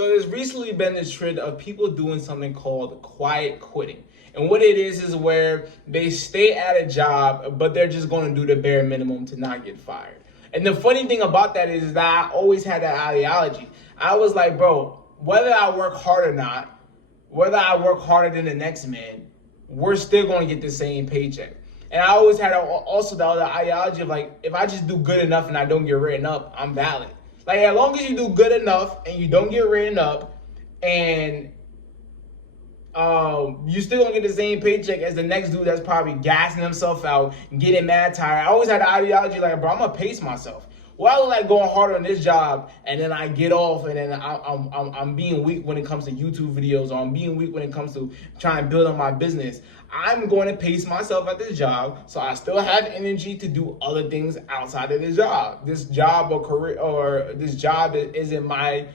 So there's recently been this trend of people doing something called quiet quitting. And what it is where they stay at a job, but they're just going to do the bare minimum to not get fired. And the funny thing about that is that I always had that ideology. I was like, bro, whether I work hard or not, whether I work harder than the next man, we're still going to get the same paycheck. And I always had also the other ideology of like, if I just do good enough and I don't get written up, I'm valid. Like, as long as you do good enough and you don't get written up, and you still gonna get the same paycheck as the next dude that's probably gassing himself out and getting mad tired. I always had the ideology like, bro, I'm gonna pace myself. Well, I look like going hard on this job, and then I get off, and then I'm being weak when it comes to YouTube videos, or I'm being weak when it comes to trying to build on my business. I'm going to pace myself at this job, so I still have energy to do other things outside of this job. This job or career, or this job isn't my.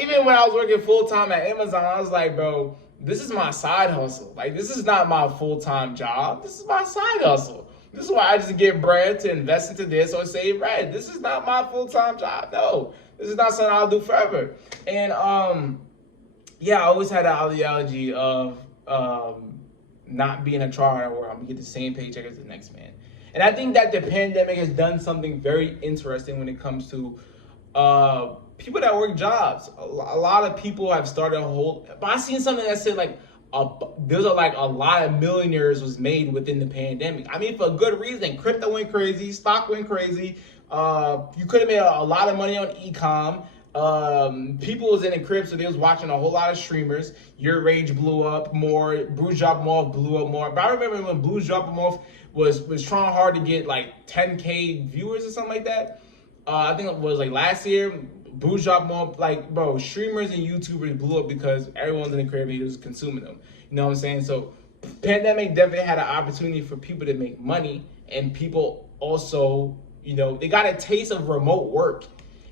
Even when I was working full time at Amazon, I was like, bro, this is my side hustle. Like, this is not my full time job. This is my side hustle. This is why I just get bread to invest into this or save bread. This is not my full time job. No, this is not something I'll do forever. And yeah, I always had that ideology of not being a tryhard where I'm gonna get the same paycheck as the next man. And I think that the pandemic has done something very interesting when it comes to people that work jobs. A lot of people have started but I seen something that said like there's a lot of millionaires was made within the pandemic. I mean, for a good reason. Crypto went crazy, stock went crazy. You could have made a lot of money on e-com. People was in the crib, so they was watching a whole lot of streamers. Your Rage blew up more. Bruce Drop 'em Off blew up more. But I remember when Bruce Drop 'em Off was trying hard to get like 10K viewers or something like that. I think it was like last year. Bruce Drop 'em Off, like, bro, streamers and YouTubers blew up because everyone's in the crib and he was consuming them. You know what I'm saying? So pandemic definitely had an opportunity for people to make money, and people also, you know, they got a taste of remote work.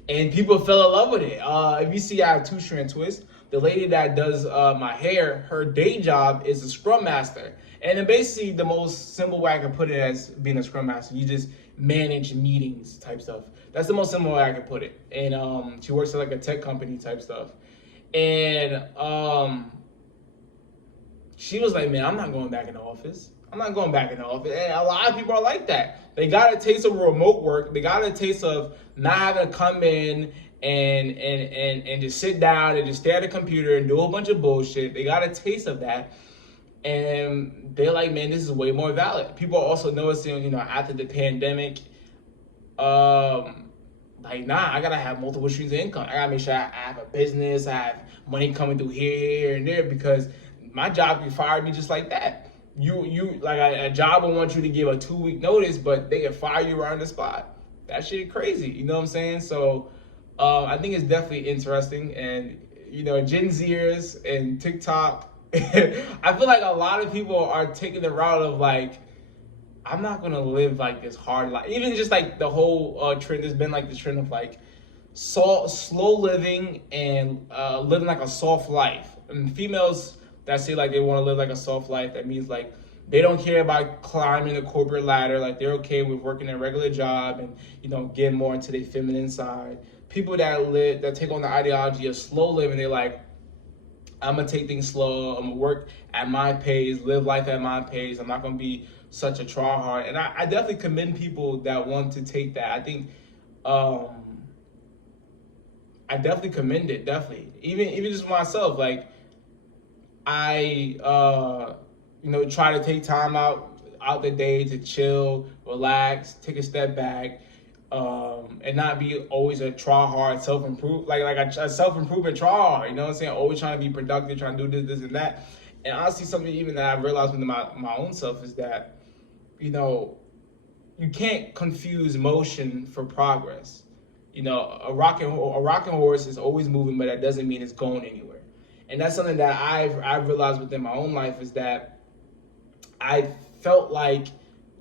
And people fell in love with it. If you see, I have Two Strand Twist. The lady that does my hair, her day job is a scrum master. And then basically the most simple way I can put it as being a scrum master, you just manage meetings type stuff. That's the most simple way I can put it. And she works at like a tech company type stuff. And she was like, man, I'm not going back in the office. I'm not going back in the office. And a lot of people are like that. They got a taste of remote work. They got a taste of not having to come in and just sit down and just stare at a computer and do a bunch of bullshit. They got a taste of that. And they're like, man, this is way more valid. People are also noticing, you know, after the pandemic, like, nah, I gotta have multiple streams of income. I gotta make sure I have a business, I have money coming through here and there, because my job can fire me just like that. You like a job will want you to give a 2-week notice, but they can fire you right on the spot. That shit crazy, you know what I'm saying? So I think it's definitely interesting. And you know, Gen Zers and TikTok, I feel like a lot of people are taking the route of like, I'm not gonna live like this hard life. Even just like the whole trend has been like the trend of like slow living and living like a soft life. And females that say like they want to live like a soft life, that means like they don't care about climbing the corporate ladder. Like they're okay with working a regular job and, you know, getting more into their feminine side. People that take on the ideology of slow living, they're like, I'm gonna take things slow. I'm gonna work at my pace, live life at my pace. I'm not gonna be such a tryhard. And I definitely commend people that want to take that. I think I definitely commend it. Definitely, even just myself, like I you know, try to take time out the day to chill, relax, take a step back, and not be always a try-hard self-improve, like a self-improvement try-hard, you know what I'm saying? Always trying to be productive, trying to do this and that. And honestly, something even that I realized within my own self is that, you know, you can't confuse motion for progress. You know, a rocking horse is always moving, but that doesn't mean it's going anywhere. And that's something that I've realized within my own life, is that I felt like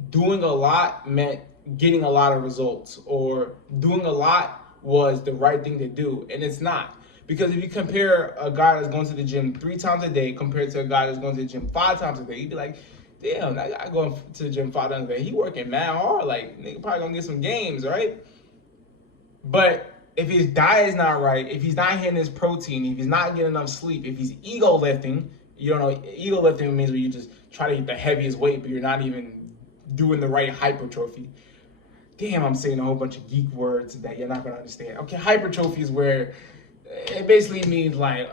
doing a lot meant getting a lot of results, or doing a lot was the right thing to do. And it's not. Because if you compare a guy that's going to the gym 3 times a day compared to a guy that's going to the gym 5 times a day, you'd be like, damn, that guy going to the gym 5 times a day, he working mad hard. Like, nigga probably gonna get some games, right? But if his diet is not right, if he's not hitting his protein, if he's not getting enough sleep, if he's ego lifting, you don't know, ego lifting means where you just try to get the heaviest weight, but you're not even doing the right hypertrophy. Damn, I'm saying a whole bunch of geek words that you're not gonna understand. Okay, hypertrophy is where it basically means like,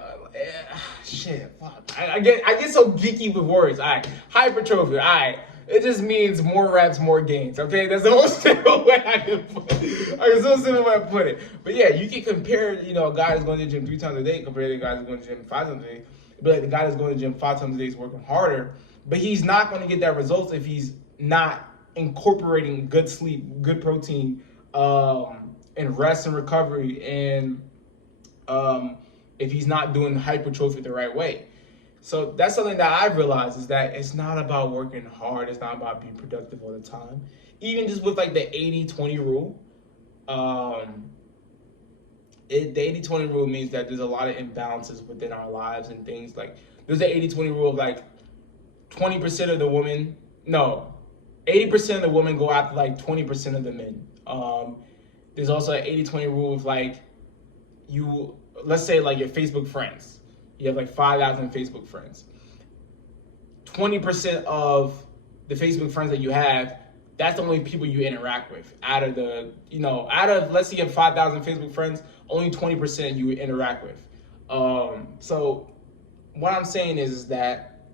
shit, fuck. I get so geeky with words. All right, hypertrophy. All right. It just means more reps, more gains. Okay, that's the most simple way I can put it. It's so simple way I put it. But yeah, you can compare, you know, a guy that's going to the gym 3 times a day compared to a guy that's going to the gym 5 times a day. But like the guy that's going to the gym 5 times a day is working harder, but he's not going to get that results if he's not incorporating good sleep, good protein, and rest and recovery, and if he's not doing hypertrophy the right way. So that's something that I've realized, is that it's not about working hard. It's not about being productive all the time. Even just with like the 80-20 rule, the 80-20 rule means that there's a lot of imbalances within our lives and things. Like there's the 80-20 rule of like 20% of the women, no, 80% of the women go after like 20% of the men. There's also an 80-20 rule of like let's say like your Facebook friends. You have like 5,000 Facebook friends. 20% of the Facebook friends that you have, that's the only people you interact with. Out of let's say you have 5,000 Facebook friends, only 20% you interact with. So what I'm saying is that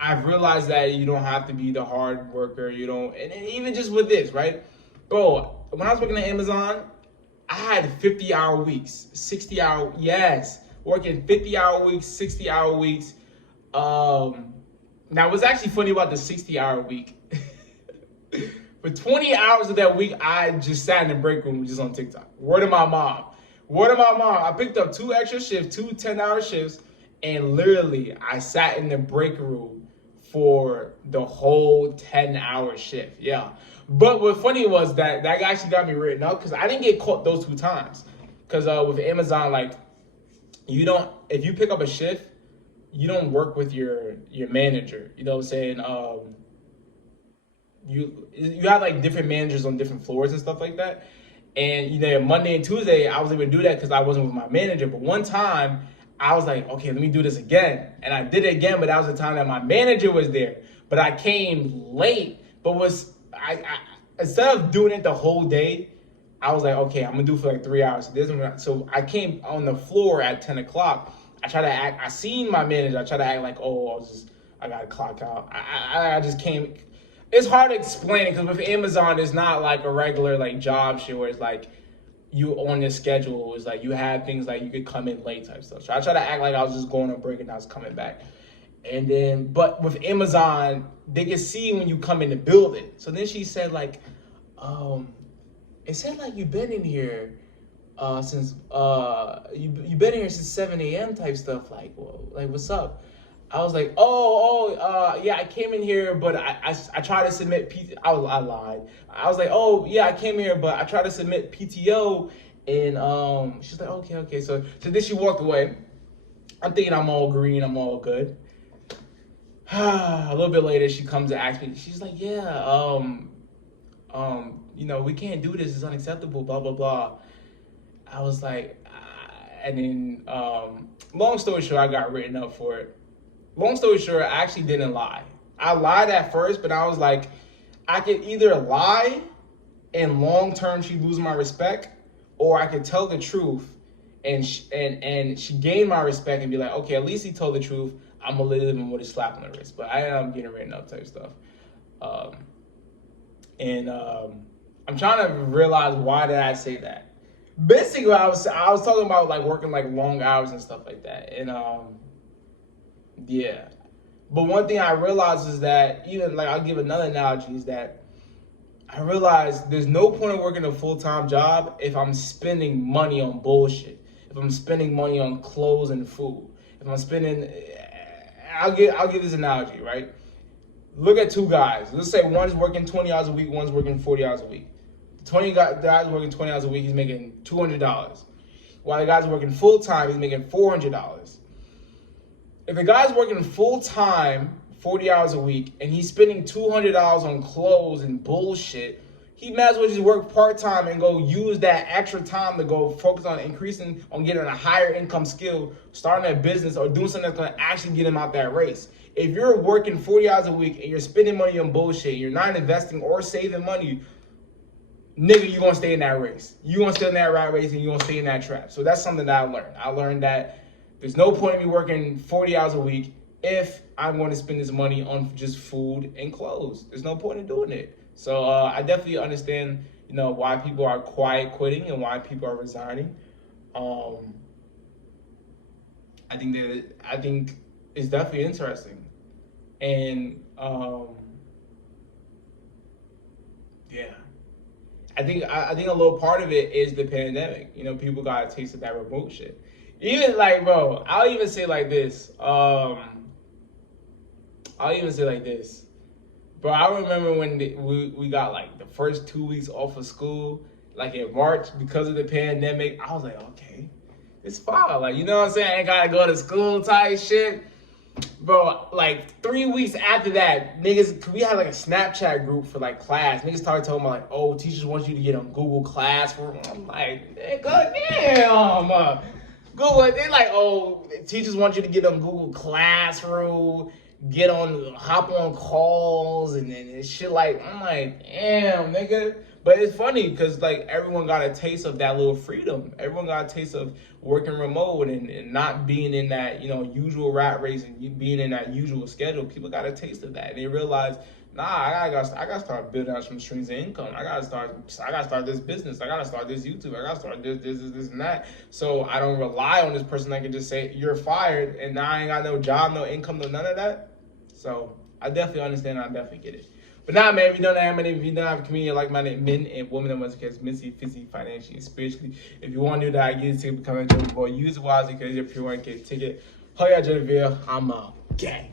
I've realized that you don't have to be the hard worker. You don't, and even just with this, right? Bro, when I was working at Amazon, I had 50-hour weeks, 60-hour, yes, working 50-hour weeks, 60-hour weeks. Now, what's actually funny about the 60-hour week, for 20 hours of that week, I just sat in the break room just on TikTok. Word of my mom. I picked up 2 extra shifts, 2 10-hour shifts, and literally I sat in the break room for the whole 10-hour shift. Yeah. But what funny was that actually got me written up, because I didn't get caught those 2 times. Because with Amazon, like, if you pick up a shift, you don't work with your manager. You know what I'm saying? You have like different managers on different floors and stuff like that. And you know, Monday and Tuesday, I was able to do that because I wasn't with my manager. But one time, I was like, okay, let me do this again. And I did it again, but that was the time that my manager was there. But I came late, but I instead of doing it the whole day, I was like, okay, I'm gonna do it for like 3 hours. So I came on the floor at 10 o'clock. I seen my manager. I tried to act like, oh, I gotta clock out. I just came. It's hard to explain it because with Amazon, it's not like a regular like job shit where it's like you on your schedule. It's like you have things like you could come in late type stuff. So I try to act like I was just going on break and I was coming back. And then, but with Amazon, they can see when you come in the building. So then she said like, it said like you've been in here since you've been here since 7 a.m. type stuff. Like, whoa, like what's up? I was like, yeah, I came in here, but I tried to submit I lied. I was like, oh yeah, I came here, but I tried to submit PTO, and she's like, okay. So then she walked away. I'm thinking I'm all green, I'm all good. A little bit later, she comes and asks me. She's like, yeah, we can't do this. It's unacceptable. Blah blah blah. I was like, and then, long story short, I got written up for it. Long story short, I actually didn't lie. I lied at first, but I was like, I could either lie and long term she lose my respect, or I could tell the truth and she gained my respect and be like, okay, at least he told the truth. I'm gonna live him with a slap on the wrist. But I ended up getting written up type stuff. I'm trying to realize why did I say that. Basically, I was talking about like working like long hours and stuff like that, and yeah. But one thing I realized is that, even like, I'll give another analogy, is that I realized there's no point in working a full-time job if I'm spending money on bullshit. If I'm spending money on clothes and food. If I'm spending, I'll give this analogy, right? Look at 2 guys. Let's say one's working 20 hours a week, one's working 40 hours a week. The 20 guy's working 20 hours a week, he's making $200. While the guy's working full-time, he's making $400. If the guy's working full-time, 40 hours a week, and he's spending $200 on clothes and bullshit, he might as well just work part-time and go use that extra time to go focus on getting a higher income skill, starting a business, or doing something that's going to actually get him out that race. If you're working 40 hours a week and you're spending money on bullshit, you're not investing or saving money, nigga, you're going to stay in that race. You're going to stay in that rat race and you're going to stay in that trap. So that's something that I learned. I learned that there's no point in me working 40 hours a week if I'm going to spend this money on just food and clothes. There's no point in doing it. So I definitely understand, why people are quiet quitting and why people are resigning. I think it's definitely interesting, and yeah, I think a little part of it is the pandemic. People got a taste of that remote shit. Even like, bro, I'll even say like this. Bro, I remember when we got like the first 2 weeks off of school, like in March, because of the pandemic. I was like, okay, it's fine. Like, you know what I'm saying? I ain't gotta go to school type shit. Bro, like 3 weeks after that, niggas, we had like a Snapchat group for like class. Niggas started talking about like, oh, teachers want you to get on Google Classroom. I'm like, nigga, damn. Google, they like, oh, teachers want you to get on Google Classroom, hop on calls and shit like, I'm like, damn, nigga. But it's funny because like everyone got a taste of that little freedom. Everyone got a taste of working remote and not being in that, usual rat race and being in that usual schedule. People got a taste of that. And they realized, nah, I gotta start building out some streams of income. I gotta start this business. I gotta start this YouTube. I gotta start this and that. So I don't rely on this person that can just say, you're fired, and now I ain't got no job, no income, no none of that. So I definitely understand. I definitely get it. But now, man, if you don't have a community of like-minded men and women that want to get mentally, physically, financially, and spiritually, if you want to do that, I get it to become a Joe Boy. Use it wisely because if you want to get a ticket, hurry out, Genevieve. I'm out. Gang.